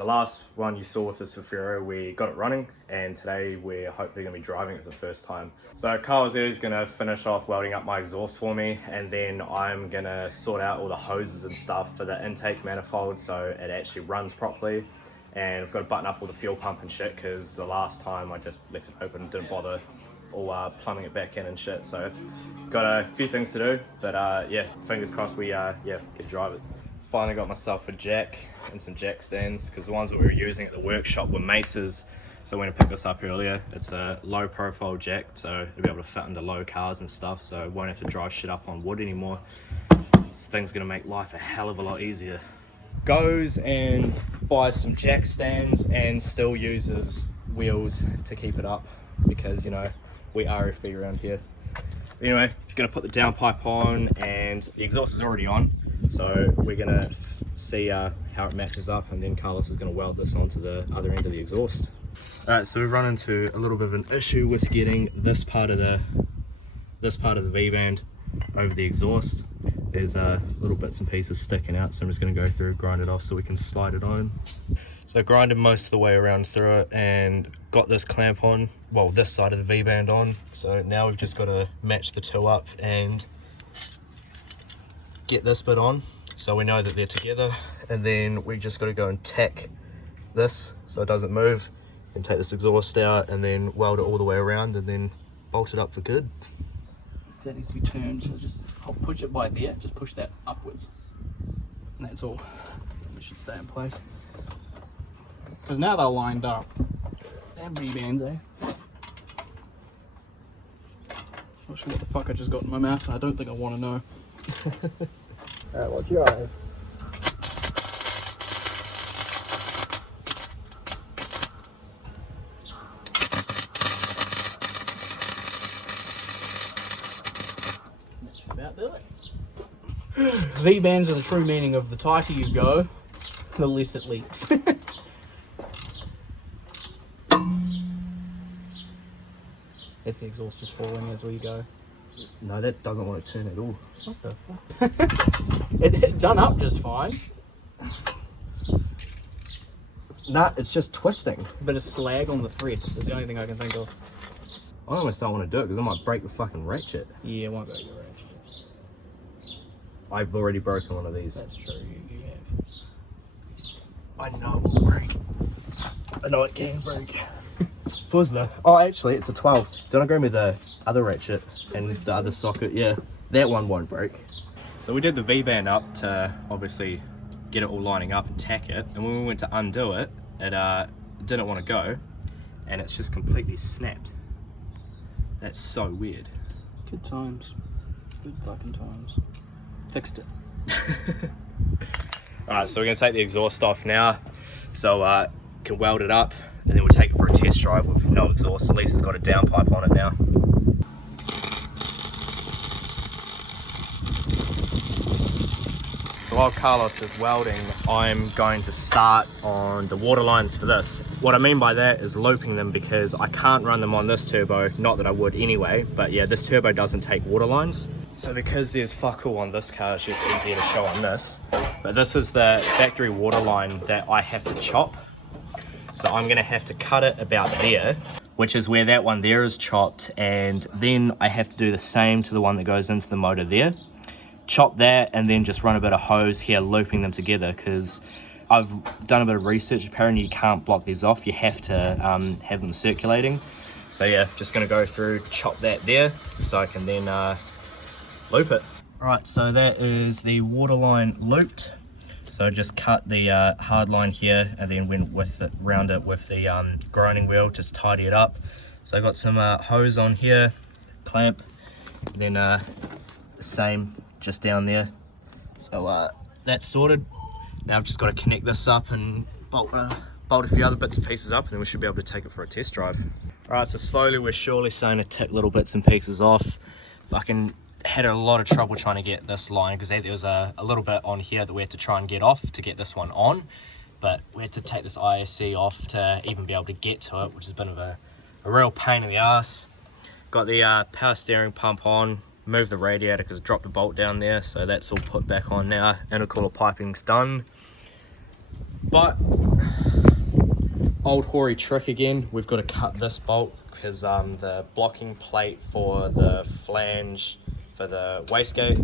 The last one you saw with the Cefiro, we got it running, and today we're hopefully going to be driving it for the first time. So Carl's there is going to finish off welding up my exhaust for me, and then I'm going to sort out all the hoses and stuff for the intake manifold so it actually runs properly. And I've got to button up all the fuel pump and shit because the last time I just left it open and didn't bother all plumbing it back in and shit. So got a few things to do, but yeah, fingers crossed we can drive it. Finally got myself a jack and some jack stands because the ones that we were using at the workshop were maces. So when I picked this up earlier, it's a low profile jack, so it'll be able to fit into low cars and stuff, so I won't have to drive shit up on wood anymore. This thing's gonna make life a hell of a lot easier. Goes and buys some jack stands and still uses wheels to keep it up because, you know, we RFB around here. Anyway, gonna put the downpipe on, and the exhaust is already on. So we're gonna see how it matches up, and then Carlos is gonna weld this onto the other end of the exhaust. Alright, so we've run into a little bit of an issue with getting this part of the V-band over the exhaust. There's little bits and pieces sticking out, so I'm just gonna go through, grind it off so we can slide it on. So grinded most of the way around through it and got this clamp on, well, this side of the V-band on. So now we've just got to match the two up and get this bit on so we know that they're together, and then we just got to go and tack this so it doesn't move, and take this exhaust out and then weld it all the way around and then bolt it up for good. That needs to be turned, so just I'll push it by there, just push that upwards, and that's all. It should stay in place because now they're lined up. Damn V-bands, eh? Not sure what the fuck I just got in my mouth. I don't think I want to know. Alright, watch your eyes. That should about do it. V-bands are the true meaning of the tighter you go, the less it leaks. That's the exhaust just falling as we go. No, that doesn't want to turn at all. What the fuck? it done up just fine. Nah, it's just twisting. A bit of slag on the thread is the only thing I can think of. I almost don't want to do it because I might break the fucking ratchet. Yeah, it won't break your ratchet. I've already broken one of these. That's true, you have. I know it will break. I know it can break. Was the? Oh, actually, it's a 12. Don't I grab me the other ratchet and the other socket? Yeah, that one won't break. So we did the V-band up to obviously get it all lining up and tack it, and when we went to undo it, it didn't want to go, and it's just completely snapped. That's so weird. Good times. Good fucking times. Fixed it. Alright, so we're going to take the exhaust off now, so can weld it up, and then we'll take it for a test drive with no exhaust. At least it's got a downpipe on it now. So while Carlos is welding, I'm going to start on the water lines for this. What I mean by that is looping them, because I can't run them on this turbo, not that I would anyway, but yeah, this turbo doesn't take water lines. So because there's fuck all on this car, it's just easier to show on this. But this is the factory water line that I have to chop. So I'm gonna have to cut it about there, which is where that one there is chopped, and then I have to do the same to the one that goes into the motor there. Chop that and then just run a bit of hose here looping them together, because I've done a bit of research. Apparently you can't block these off, you have to have them circulating. So yeah, just gonna go through, chop that there so I can then loop it. Right, so that is the water line looped. So just cut the hard line here and then went with it, round it with the grinding wheel, just tidy it up. So I got some hose on here, clamp, and then the same just down there. So that's sorted. Now I've just got to connect this up and bolt a few other bits and pieces up, and then we should be able to take it for a test drive. Alright, so slowly we're surely starting to tick little bits and pieces off. Fucking had a lot of trouble trying to get this line, because there was a little bit on here that we had to try and get off to get this one on, but we had to take this ISC off to even be able to get to it, which has been a real pain in the ass. Got the power steering pump on, moved the radiator because I dropped a bolt down there, so that's all put back on now. Intercooler piping's done, but old hoary trick again. We've got to cut this bolt because the blocking plate for the flange for the wastegate,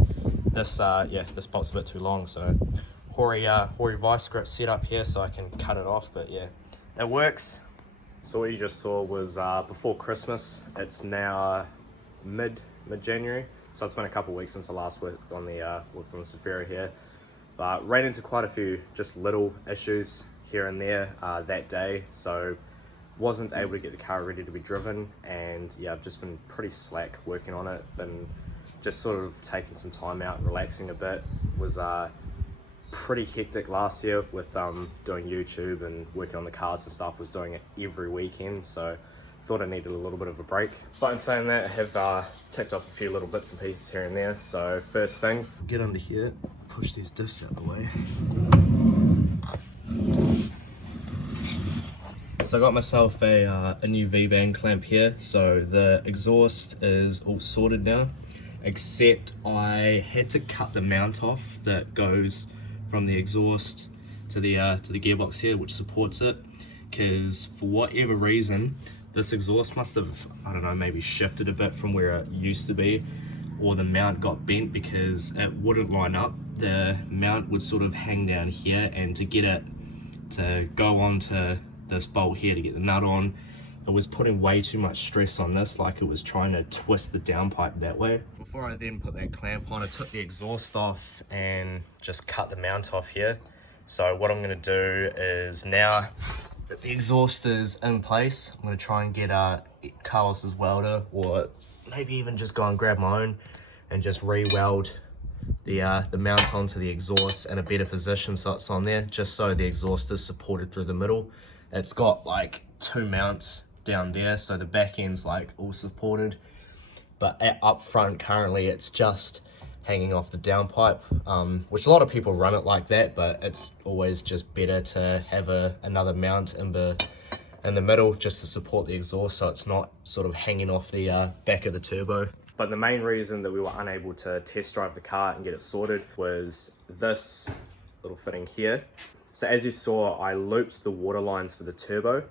this bolt's a bit too long, so hoary vice grip set up here so I can cut it off. But yeah, it works. So what you just saw was before Christmas. It's now mid-January, so it's been a couple of weeks since I last worked on the Cefiro here. But ran into quite a few just little issues here and there that day, so wasn't able to get the car ready to be driven. And yeah, I've just been pretty slack working on it. Been just sort of taking some time out, relaxing a bit. Was pretty hectic last year with doing YouTube and working on the cars and stuff. Was doing it every weekend, so thought I needed a little bit of a break. But in saying that, I have ticked off a few little bits and pieces here and there. So first thing, get under here, push these diffs out the way. So I got myself a new V-band clamp here. So the exhaust is all sorted now, except I had to cut the mount off that goes from the exhaust to the gearbox here, which supports it, because for whatever reason this exhaust must have, I don't know, maybe shifted a bit from where it used to be, or the mount got bent because it wouldn't line up. The mount would sort of hang down here, and to get it to go onto this bolt here to get the nut on, it was putting way too much stress on this, like it was trying to twist the downpipe that way. Before I then put that clamp on, I took the exhaust off and just cut the mount off here. So what I'm going to do is, now that the exhaust is in place, I'm going to try and get Carlos's welder, or maybe even just go and grab my own and just re-weld the mount onto the exhaust in a better position so it's on there, just so the exhaust is supported through the middle. It's got like two mounts down there, so the back end's like all supported, but up front currently it's just hanging off the downpipe, which a lot of people run it like that, but it's always just better to have another mount in the middle just to support the exhaust, so it's not sort of hanging off the back of the turbo. But the main reason that we were unable to test drive the car and get it sorted was this little fitting here. So as you saw, I looped the water lines for the turbo,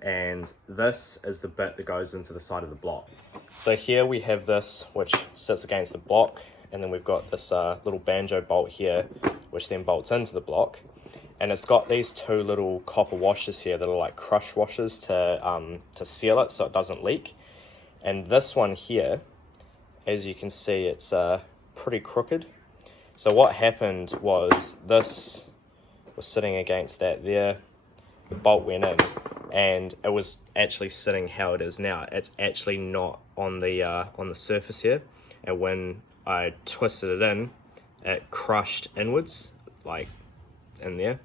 and this is the bit that goes into the side of the block. So here we have this, which sits against the block, and then we've got this little banjo bolt here, which then bolts into the block. And it's got these two little copper washers here that are like crush washers to seal it so it doesn't leak. And this one here, as you can see, it's pretty crooked. So what happened was, this was sitting against that there, the bolt went in, and it was actually sitting how it is now. It's actually not on the surface here, and when I twisted it in, it crushed inwards, like in there,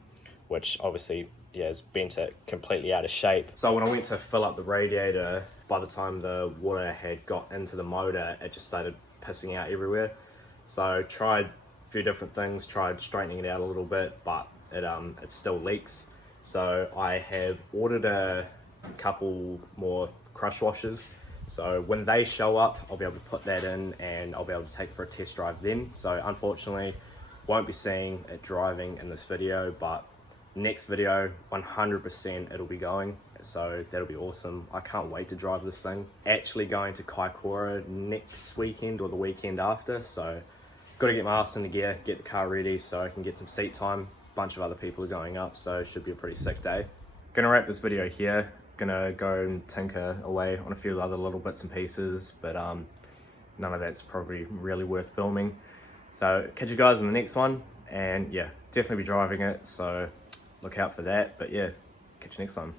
which obviously, yeah, has bent it completely out of shape. So when I went to fill up the radiator, by the time the water had got into the motor, it just started pissing out everywhere. So tried a few different things, tried straightening it out a little bit, but it still leaks. So I have ordered a couple more crush washers. So when they show up, I'll be able to put that in and I'll be able to take it for a test drive then. So unfortunately, won't be seeing it driving in this video, but next video, 100% it'll be going. So that'll be awesome. I can't wait to drive this thing. Actually going to Kaikoura next weekend or the weekend after. So got to get my ass into gear, get the car ready so I can get some seat time. Bunch of other people are going up, so it should be a pretty sick day. Gonna wrap this video here. Gonna go and tinker away on a few other little bits and pieces, but none of that's probably really worth filming. So catch you guys in the next one, and yeah, definitely be driving it, so look out for that. But yeah, catch you next time.